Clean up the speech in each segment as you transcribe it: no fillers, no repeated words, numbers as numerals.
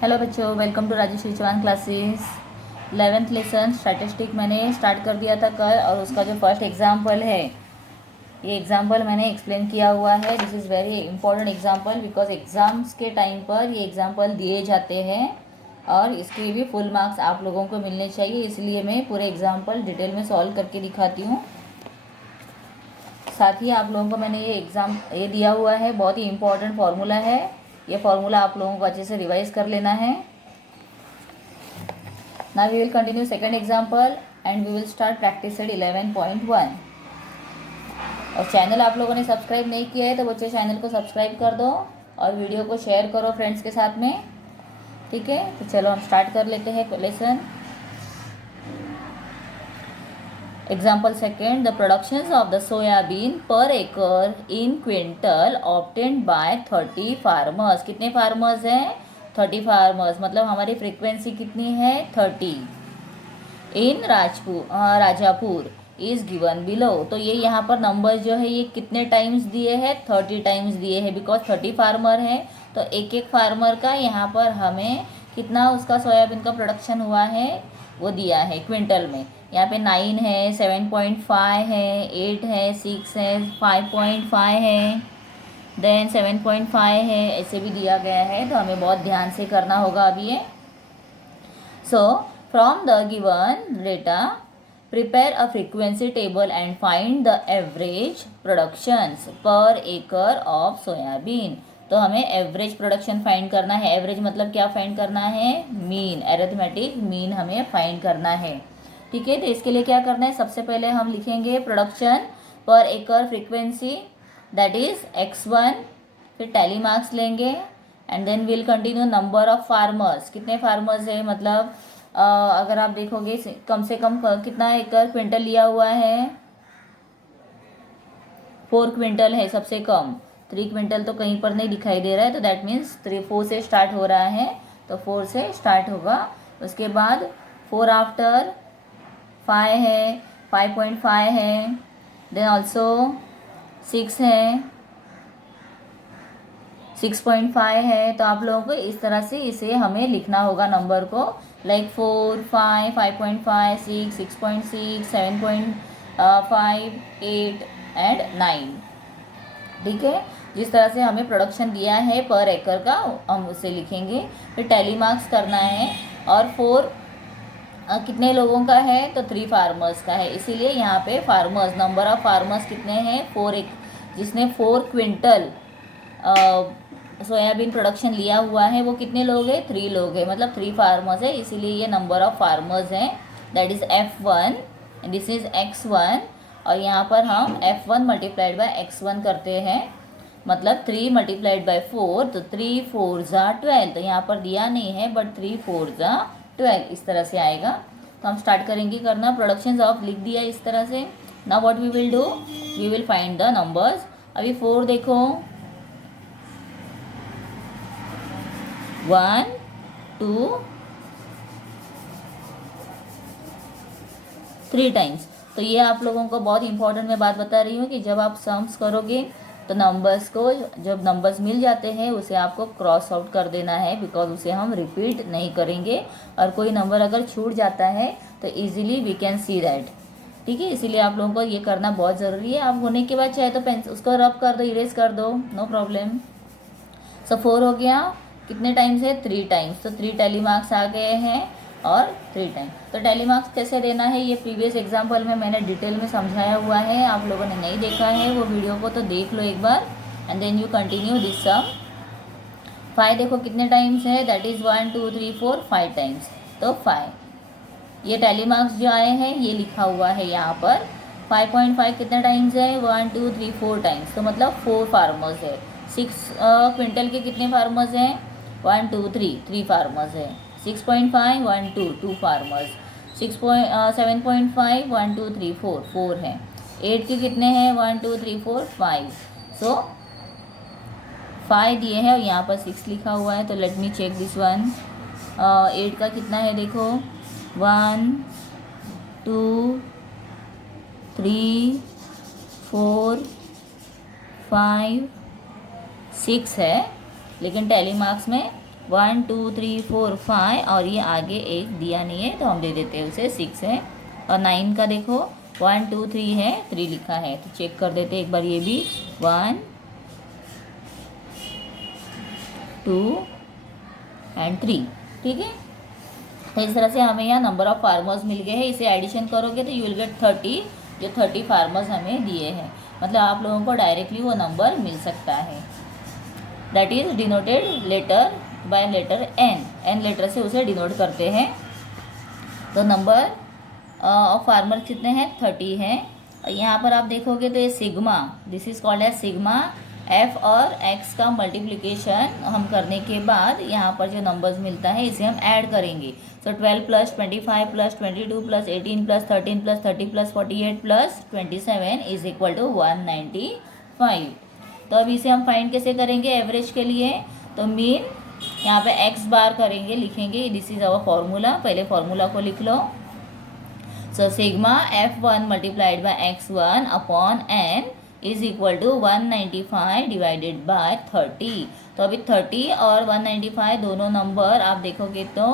Hello बच्चों, welcome to Rajeshree Chauhan classes. 11th lesson statistic मैंने start कर दिया था कल, और उसका जो फर्स्ट एग्जाम्पल है, ये एग्जाम्पल मैंने एक्सप्लेन किया हुआ है। This is very important example because exams के टाइम पर ये एग्जाम्पल दिए जाते हैं और इसके भी फुल मार्क्स आप लोगों को मिलने चाहिए, इसलिए मैं पूरे एग्जाम्पल डिटेल में सॉल्व करके दिखाती हूँ। साथ ही आप लोगों को मैंने ये दिया हुआ है, बहुत ही इंपॉर्टेंट फार्मूला है। ये फार्मूला आप लोगों को अच्छे से रिवाइज कर लेना है। Now we will continue second example and we will start practice at 11.1। और चैनल आप लोगों ने सब्सक्राइब नहीं किया है तो बच्चे चैनल को सब्सक्राइब कर दो और वीडियो को शेयर करो फ्रेंड्स के साथ में, ठीक है। तो चलो हम स्टार्ट कर लेते हैं lesson. Example second, the productions of the soybean पर एकड़ इन क्विंटल ऑब्टेन्ड बाय 30 फार्मर्स। कितने फार्मर्स हैं? 30 फार्मर्स, मतलब हमारी फ्रीक्वेंसी कितनी है? 30 इन राजापुर इज़ गिवन बिलो। तो ये यहाँ पर नंबर जो है ये कितने टाइम्स दिए हैं? 30 टाइम्स दिए हैं बिकॉज 30 फार्मर है। तो एक एक फार्मर का यहाँ पर हमें कितना उसका सोयाबीन का प्रोडक्शन हुआ है वो दिया है क्विंटल में। यहाँ पे 9 है, 7.5 है, 8 है, 6 है, 5.5 है, देन 7.5 है, ऐसे भी दिया गया है। तो हमें बहुत ध्यान से करना होगा अभी ये। So from the given data prepare a frequency table and find the average productions पर एकड़ ऑफ सोयाबीन। तो हमें एवरेज प्रोडक्शन फाइंड करना है। एवरेज मतलब क्या फाइंड करना है? मीन, एरिथमेटिक मीन हमें फाइंड करना है, ठीक है। तो इसके लिए क्या करना है? सबसे पहले हम लिखेंगे प्रोडक्शन पर एकड़ फ्रीक्वेंसी, दैट इज x1, फिर टैली मार्क्स लेंगे and then will continue number of farmers. कितने फार्मर्स है, मतलब अगर आप देखोगे कम से कम कितना एकड़ क्विंटल लिया हुआ है? 4 क्विंटल है सबसे कम। 3 क्विंटल तो कहीं पर नहीं दिखाई दे रहा है, तो दैट मीन्स 4 से स्टार्ट हो रहा है, तो 4 से स्टार्ट होगा। उसके बाद 4 आफ्टर 5 है, 5.5 है, देन ऑल्सो 6 है, 6.5 है। तो आप लोगों को इस तरह से इसे हमें लिखना होगा नंबर को, लाइक 4, 5, 5.5, 6, 6.6, 7.5, 8 एंड 9, ठीक है। जिस तरह से हमें प्रोडक्शन दिया है पर एकड़ का हम उसे लिखेंगे। फिर टैली मार्क्स करना है, और 4 कितने लोगों का है? तो 3 फार्मर्स का है, इसीलिए यहाँ पे फार्मर्स, नंबर ऑफ फार्मर्स कितने हैं? 4। एक जिसने 4 क्विंटल सोयाबीन प्रोडक्शन लिया हुआ है वो कितने लोग हैं? 3 लोग हैं, मतलब 3 फार्मर्स है, इसीलिए ये नंबर ऑफ फार्मर्स हैं, that is F1, this is x1। और यहाँ पर हम F1 मल्टीप्लाइड बाय x1 करते हैं, मतलब 3 मल्टीप्लाइड बाय 4, तो 3 4 ज़ा 12। तो यहाँ पर दिया नहीं है बट 3 4 ज़ा 12 इस तरह से आएगा। तो हम स्टार्ट करेंगे करना। प्रोडक्शन ऑफ लिख दिया इस तरह से। Now what we will do, we will find the numbers. अभी 4 देखो, 1 2 3 टाइम्स। तो ये आप लोगों को बहुत इंपॉर्टेंट मैं बात बता रही हूँ कि जब आप सम्स करोगे तो नंबर्स को, जब नंबर्स मिल जाते हैं उसे आपको क्रॉस आउट कर देना है, बिकॉज उसे हम रिपीट नहीं करेंगे। और कोई नंबर अगर छूट जाता है तो easily we can see that, ठीक है। इसीलिए आप लोगों को ये करना बहुत ज़रूरी है। आप होने के बाद चाहे तो पेंसिल उसको रब कर दो, इरेज कर दो, नो प्रॉब्लम। सो 4 हो गया, कितने टाइम्स है? 3 टाइम्स, तो 3 टैली मार्क्स आ गए हैं और 3 टाइम। तो टैली मार्क्स कैसे देना है ये प्रीवियस एग्जाम्पल में मैंने डिटेल में समझाया हुआ है। आप लोगों ने नहीं देखा है वो वीडियो को तो देख लो एक बार, and then you continue this sum. 5 देखो कितने टाइम्स है, दैट इज़ 1 2 3 4 5 टाइम्स, तो 5। ये टैली मार्क्स जो आए हैं ये लिखा हुआ है यहाँ पर। 5.5 कितने टाइम्स है? 1 2 3 4 टाइम्स, तो मतलब 4 फार्मर्स है। 6 क्विंटल के कितने फार्मर्स हैं? 1 2 3 फार्मर्स है। 6.5 1 2 2 फार्मर्स। 7.5 1 2 3 4 है। 8 के कितने हैं? 1 2 3 4 5। सो 5 दिए हैं और यहाँ पर 6 लिखा हुआ है, तो let me check this one. 8 का कितना है देखो, 1 2 3 4 5 6 है, लेकिन टैली मार्क्स में 1 2 3 4 5 और ये आगे एक दिया नहीं है तो हम दे देते हैं उसे 6 है। और 9 का देखो 1 2 3 है, 3 लिखा है तो चेक कर देते हैं एक बार ये भी 1 2 एंड 3। ठीक है, तो इस तरह से हमें यहाँ नंबर ऑफ फार्मर्स मिल गए हैं। इसे एडिशन करोगे तो यू विल गेट 30, जो 30 फार्मर्स हमें दिए हैं। मतलब आप लोगों को डायरेक्टली वो नंबर मिल सकता है। That is denoted letter by letter N letter से उसे डिनोट करते हैं। तो नंबर ऑफ फार्मर कितने हैं 30 हैं। और यहाँ पर आप देखोगे तो ये sigma, this is called as sigma. F और एक्स का मल्टीप्लिकेशन हम करने के बाद यहाँ पर जो नंबर्स मिलता है इसे हम ऐड करेंगे। सो 12 + 25 + 22 + 18 + 13 + 30 + 48 + 27 इज इक्वल टू 195। तो अब इसे हम फाइंड कैसे करेंगे एवरेज के लिए? तो मीन यहाँ पे एक्स बार करेंगे, लिखेंगे दिस इज आवर फॉर्मूला। पहले फॉर्मूला को लिख लो। So sigma F1 × x1 upon n is equal to 195 divided by 30। तो अभी 30 और 195 दोनों नंबर आप देखोगे तो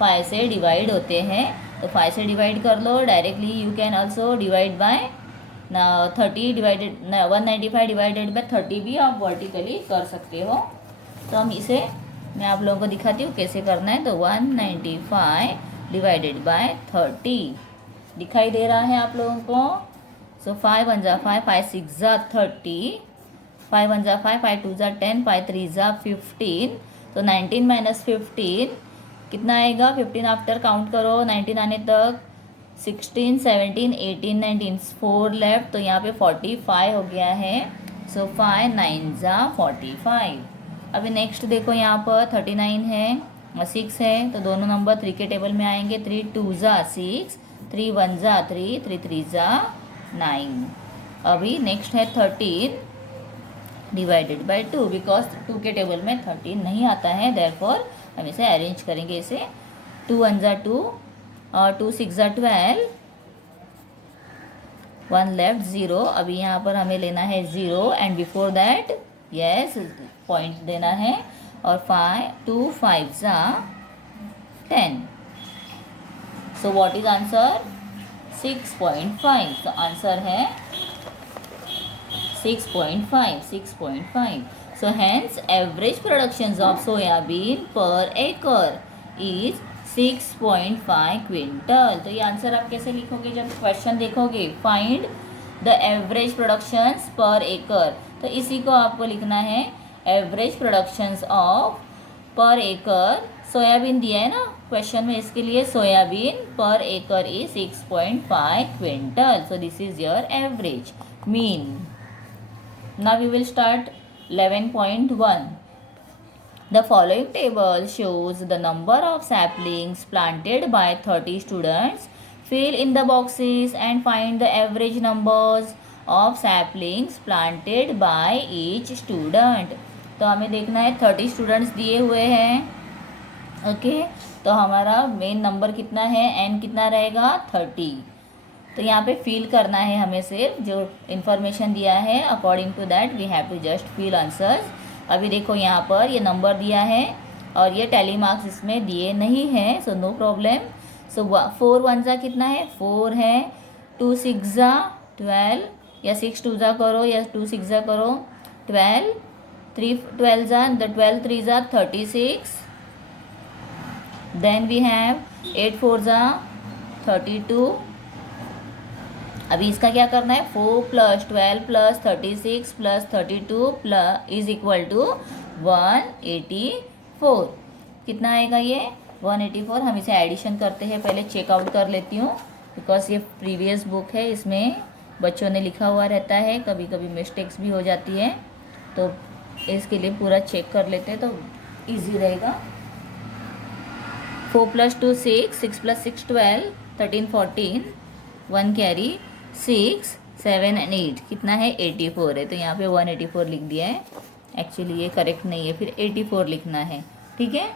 5 से डिवाइड होते हैं। तो 5 से डिवाइड कर लो directly. You can also divide by 30 divided 195 divided by 30 भी आप वर्टिकली कर सकते हो। तो हम इसे मैं आप लोगों को दिखाती हूँ कैसे करना है। तो 195 डिवाइडेड बाय 30 दिखाई दे रहा है आप लोगों को। सो 5 1 = 5, 5 6 = 30, 5 1 = 5, 5 2 = 10, 5 3 = 15। तो 19 - 15 कितना आएगा? 15 आफ्टर काउंट करो 19 आने तक, 16 17 18 19 4 लेफ्ट, तो यहाँ पे 45 हो गया है। सो 5 9 = 45। अभी नेक्स्ट देखो यहाँ पर 39 है और 6 है, तो दोनों नंबर 3 के टेबल में आएंगे। 3 2 = 6, 3 1 = 3, 3 3 = 9। अभी नेक्स्ट है 13 डिवाइडेड बाय 2, बिकॉज 2 के टेबल में 13 नहीं आता है, देयरफॉर हम इसे अरेंज करेंगे इसे। 2 1 = 2 और 2 6 = 12, 1 लेफ्ट 0। अभी यहाँ पर हमें लेना है 0 and before that yes point देना है। और 2 5 = 10। सो व्हाट इज आंसर? 6.5। तो आंसर है 6.5, 6.5। So hence average productions of soybean per acre is 6.5 quintal. तो ये आंसर आप कैसे लिखोगे जब क्वेश्चन देखोगे? फाइंड द एवरेज प्रोडक्शंस पर एकड़। तो इसी को आपको लिखना है एवरेज प्रोडक्शंस ऑफ पर एकड़। सोयाबीन दिया है ना क्वेश्चन में, इसके लिए सोयाबीन पर एकड़ is 6.5 quintal. So this is your average mean. Now we will start 11.1. The following table shows the number of saplings planted by 30 students. Fill in the boxes and find the average numbers of saplings planted by each student. तो हमें देखना है 30 students दिए हुए हैं। Okay, तो हमारा main number कितना है? n कितना रहेगा? 30। तो यहाँ पे फिल करना है हमें, सिर्फ जो इन्फॉर्मेशन दिया है according to that we have to just fill answers. अभी देखो यहाँ पर ये नंबर दिया है और ये टैली मार्क्स इसमें दिए नहीं हैं, सो नो प्रॉब्लम। सो 4 1 = कितना है? 4 है। 2 6 = 12, या 6 2 = करो या 2 6 = करो 12, 3 12 = 12 3 = 36। Then we have 8 4 = 32। अभी इसका क्या करना है? 4 + 12 + 36 + 32 इज इक्वल टू 184। कितना आएगा ये? 184। हम इसे एडिशन करते हैं, पहले चेकआउट कर लेती हूँ बिकॉज ये प्रीवियस बुक है, इसमें बच्चों ने लिखा हुआ रहता है, कभी कभी मिस्टेक्स भी हो जाती है, तो इसके लिए पूरा चेक कर लेते हैं तो ईजी रहेगा। 4 + 2 6, 6 + 6 12, 13 14, 1 कैरी 6 7 and 8 कितना है? 84 है, तो यहाँ पे 184 लिख दिया है। एक्चुअली ये करेक्ट नहीं है, फिर 84 लिखना है। ठीक है,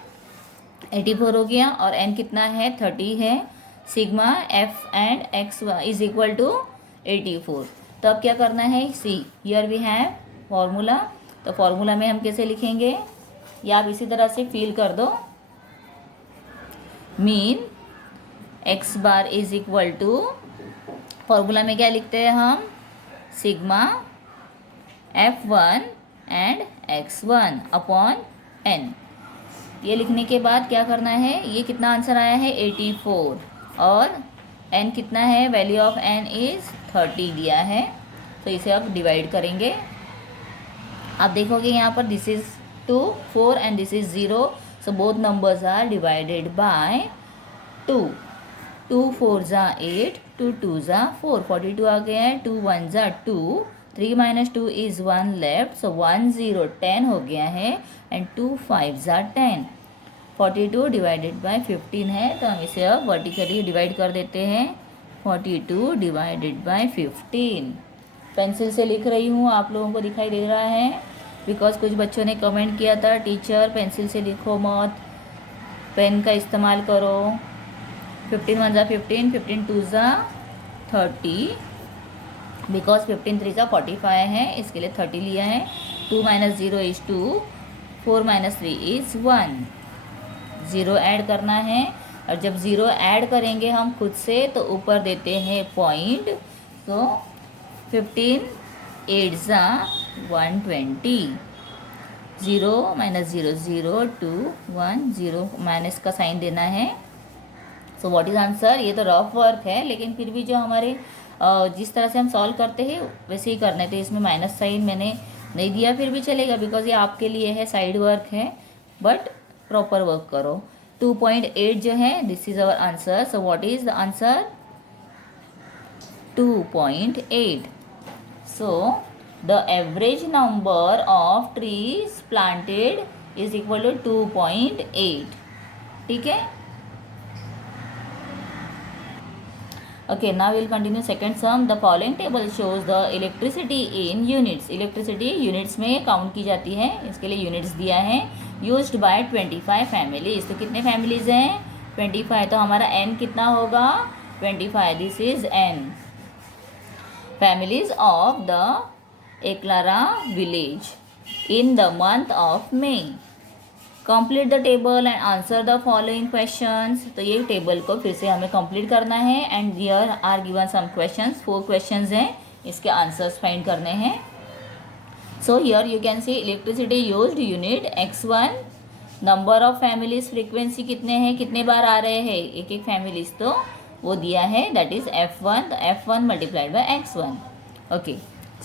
84 हो गया। और n कितना है? 30 है। Sigma f and x is equal to 84। तो अब क्या करना है? See here we have formula. तो फॉर्मूला में हम कैसे लिखेंगे? या आप इसी तरह से फील कर दो, mean X bar is equal to, formula में क्या लिखते हैं हम, sigma F1 and x1 upon n। ये लिखने के बाद क्या करना है, ये कितना आंसर आया है 84, और n कितना है, वैल्यू ऑफ n इज़ 30 दिया है। तो इसे अब डिवाइड करेंगे। आप देखोगे यहाँ पर this is 2 4 and this is 0, so both numbers are divided by 2। 2 4 ज़ा 8, 2 2 ज़ा 4, 42 आ गया है, 2 1 ज़ा 2, 3 - 2 इज़ 1 लेफ्ट, सो 1 0 10 हो गया है, एंड 2 5 ज़ा 10। 42 डिवाइडेड बाय 15 है, तो हम इसे अब वर्टिकली डिवाइड कर देते हैं। 42 डिवाइडेड बाय 15। पेंसिल से लिख रही हूँ, आप लोगों को दिखाई दे रहा है, बिकॉज कुछ बच्चों ने कमेंट किया था टीचर पेंसिल से लिखो मत, पेन का इस्तेमाल करो। 15 1 ज़ा 15, 15 2 ज़ा 30, बिकॉज 15 3 ज़ा 45 है, इसके लिए 30 लिया है। 2 - 0 इज़ 2, 4 - 3 इज़ 1। 0 ऐड करना है, और जब 0 ऐड करेंगे हम खुद से तो ऊपर देते हैं पॉइंट। तो 15 8 ज़ा 120, 0 - 0 0 2 1 0 माइनस का साइन देना है। सो व्हाट इज़ आंसर, ये तो रफ वर्क है, लेकिन फिर भी जो हमारे जिस तरह से हम सॉल्व करते हैं वैसे ही करने थे। इसमें माइनस साइन मैंने नहीं दिया, फिर भी चलेगा, बिकॉज ये आपके लिए है, साइड वर्क है, बट प्रॉपर वर्क करो। 2.8 जो है this is our answer. So what is the answer, 2.8। So the average number of trees planted is equal to 2.8। ठीक है, okay, now we'll continue second sum. The following table shows the electricity in units। Electricity units में count की जाती है, इसके लिए units दिया है। यूज्ड बाय 25 फैमिलीज, तो कितने फैमिलीज हैं, 25, तो हमारा n कितना होगा, 25, this is n families of the Eklara village in the month of May. Complete the table and answer the following questions. तो ये टेबल को फिर से हमें कंप्लीट करना है, and here are given some questions, 4 questions हैं, इसके आंसर्स फाइंड करने हैं। So here you can see electricity used unit x1, number of families, frequency कितने हैं, कितने बार आ रहे हैं एक एक फैमिलीज, तो वो दिया है, दैट इज f1, तो f1 multiplied by x1। Okay,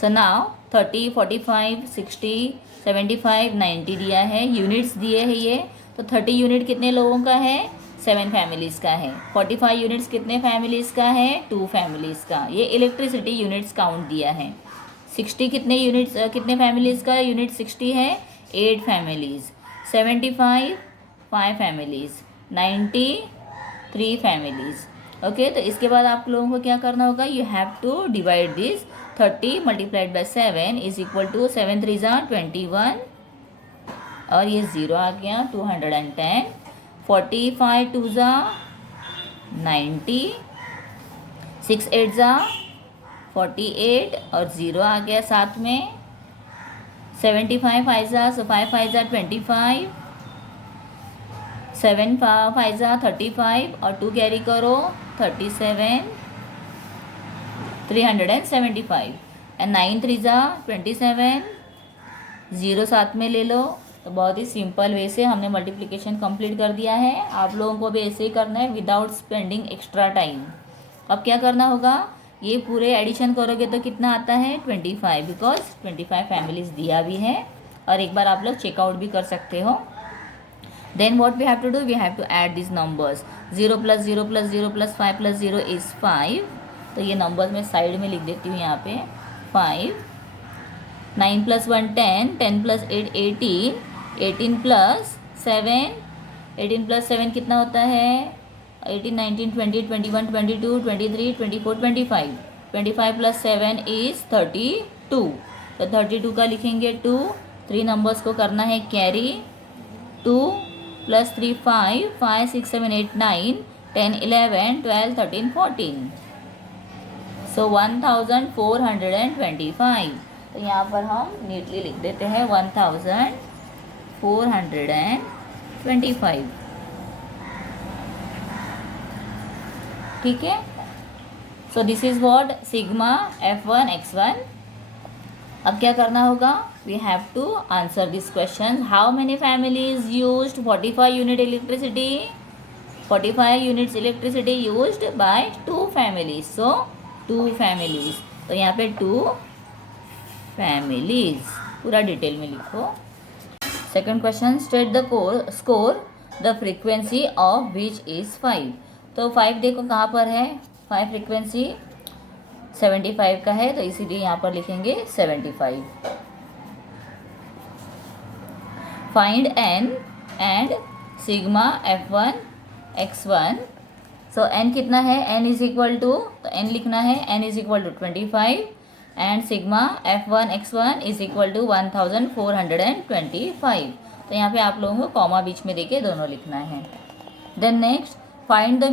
so now 30 45 60 75 90 दिया है, यूनिट्स दिए हैं ये, तो 30 यूनिट कितने लोगों का है, 7 फैमिलीज़ का है। 45 यूनिट्स कितने फैमिलीज़ का है, 2 फैमिलीज़ का। ये इलेक्ट्रिसिटी यूनिट्स काउंट दिया है। 60 कितने यूनिट्स, कितने फैमिलीज़ का यूनिट 60 है, 8 फैमिलीज़। 75 5 फैमिलीज़। 90 3 फैमिलीज़। ओके, तो इसके बाद आप लोगों को क्या करना होगा, you have to divide this. 30 multiplied by 7 is equal to 7 3 ज़ा 21, और ये 0 आ गया, 210। 45 2 ज़ा 90, 6 8 ज़ा 48, और 0 आ गया साथ में। 75 5 ज़ा, सो 5 5 ज़ा 25, 7 5 ज़ा 35, और 2 कैरी करो 37, 375, एंड 9 3 ज़ा 27, 0 साथ में ले लो। तो बहुत ही सिंपल वे से हमने मल्टीप्लिकेशन कंप्लीट कर दिया है। आप लोगों को भी ऐसे ही करना है विदाउट स्पेंडिंग एक्स्ट्रा टाइम। अब क्या करना होगा, ये पूरे एडिशन करोगे तो कितना आता है 25, बिकॉज 25 फैमिलीज दिया भी है, और एक बार आप लोग चेकआउट भी कर सकते हो। Then what we have to do, we have to add this numbers. 0 + 0 + 0 + 5 + 0 is 5, तो ये नंबर्स मैं साइड में लिख देती हूँ यहाँ पे। 5, 9 + 1 10, 10 + 8 18, 18 + 7, 18 + 7 कितना होता है, 18 19 20 21 22 23 24 25, 25 + 7 इज़ 32, तो 32 का लिखेंगे 2, 3 नंबर्स को करना है कैरी। 2 + 3 5, 5 6 7 8 9 10 11 12 13 14, सो 1425। तो यहाँ पर हम नीटली लिख देते हैं 1425। 425। ठीक है, so this is what sigma F1 x1। अब क्या करना होगा, we have to answer this question. How many families used 45 unit electricity, 45 units electricity used by 2 families, so 2 families. तो यहाँ पे 2 फैमिलीज पूरा डिटेल में लिखो। Second question, state the score the frequency of which is 5। तो 5 देखो कहाँ पर है, 5 फ्रीक्वेंसी 75 का है, तो इसीलिए यहाँ पर लिखेंगे 75। Find n and sigma F1 x1। So n कितना है, n इज इक्वल टू, तो n लिखना है, n is equal to 25 and sigma F1 x1 is equal to 1425। तो यहाँ पे आप लोगों को कॉमा बीच में देके दोनों लिखना है। Then next, find the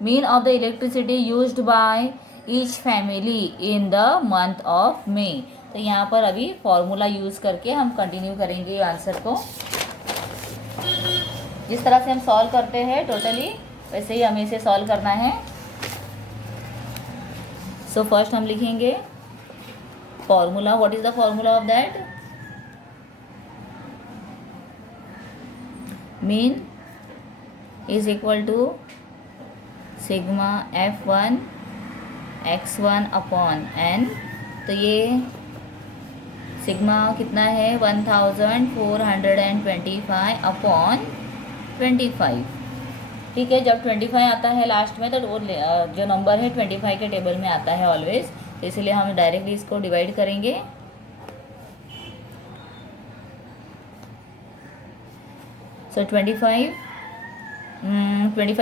mean of the electricity used by each family in the month of May. तो यहाँ पर अभी फॉर्मूला यूज़ करके हम कंटिन्यू करेंगे आंसर को। जिस तरह से हम सॉल्व करते हैं टोटली वैसे ही हमें इसे सॉल्व करना है। सो फर्स्ट हम लिखेंगे formula. What is the formula of that, mean is equal to sigma F1 x1 upon n। तो ये सिग्मा कितना है 1425 अपॉन 25। ठीक है, जब 25 आता है लास्ट में तो वो जो नंबर है 25 के टेबल में आता है ऑलवेज, तो इसलिए हम डायरेक्टली इसको डिवाइड करेंगे। सो 25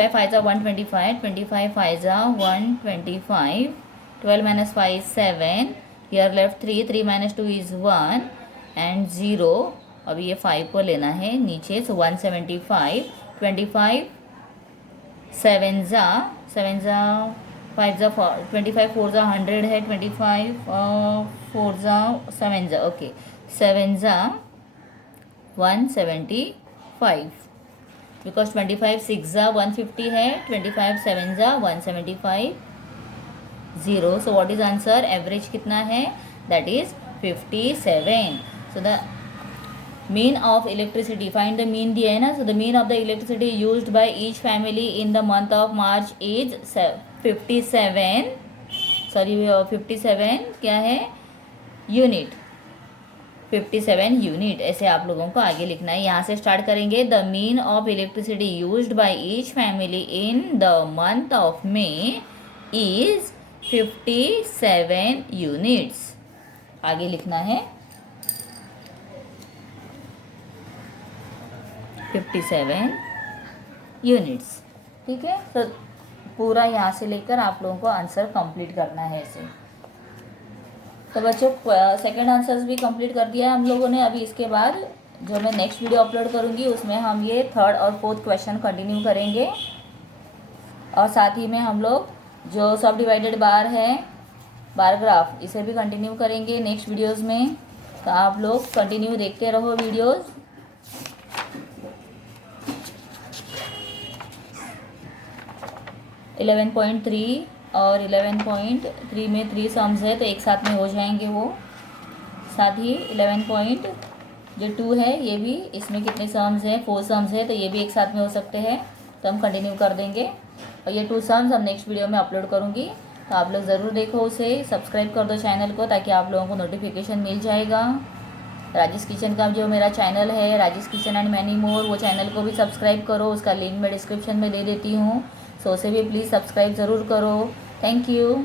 5 जा 125, 25 5 जा 125, 12 minus 5 is 7, here left 3, 3 minus 2 is 1 and 0। अभी ये 5 को लेना है नीचे, so 175, 25 7 जा 5 जा 25 4 जा 100 है, 25 4 जा 7 जा ओके 7 जा 175, बिकॉज 25 6 जा 150 है, 25 7 जा 175, 0। सो व्हाट इज आंसर, एवरेज कितना है, that is 57। So the mean of electricity, find the mean दिया है ना, so the mean of the electricity used by each family in the month of March is 57 क्या है यूनिट, 57 यूनिट। ऐसे आप लोगों को आगे लिखना है। यहाँ से स्टार्ट करेंगे, the mean of electricity used by each family in the month of may is 57 units. आगे लिखना है 57 यूनिट्स। ठीक है, तो पूरा यहाँ से लेकर आप लोगों को आंसर कंप्लीट करना है ऐसे। तो बच्चों सेकंड आंसर्स भी कंप्लीट कर दिया है हम लोगों ने। अभी इसके बाद जो मैं नेक्स्ट वीडियो अपलोड करूँगी उसमें हम ये थर्ड और फोर्थ क्वेश्चन कंटिन्यू करेंगे, और साथ ही में हम लोग जो सब डिवाइडेड बार है, बार ग्राफ, इसे भी कंटिन्यू करेंगे नेक्स्ट वीडियोज़ में। तो आप लोग कंटिन्यू देखते रहो वीडियोज़। इलेवन 11.3 और 11.3 में 3 सम्स है तो एक साथ में हो जाएंगे वो। साथ ही 11.2 है ये भी, इसमें कितने सम्स हैं, 4 सम्स है, तो ये भी एक साथ में हो सकते हैं। तो हम कंटिन्यू कर देंगे, और ये 2 सम्स हम नेक्स्ट वीडियो में अपलोड करूँगी। तो आप लोग ज़रूर देखो उसे, सब्सक्राइब कर दो चैनल को ताकि आप लोगों को नोटिफिकेशन मिल जाएगा। राजेश किचन का जो मेरा चैनल है, Rajesh kitchen and many more, वो चैनल को भी सब्सक्राइब करो। उसका लिंक मैं डिस्क्रिप्शन में दे देती हूँ, सो उसे भी प्लीज़ सब्सक्राइब ज़रूर करो। Thank you.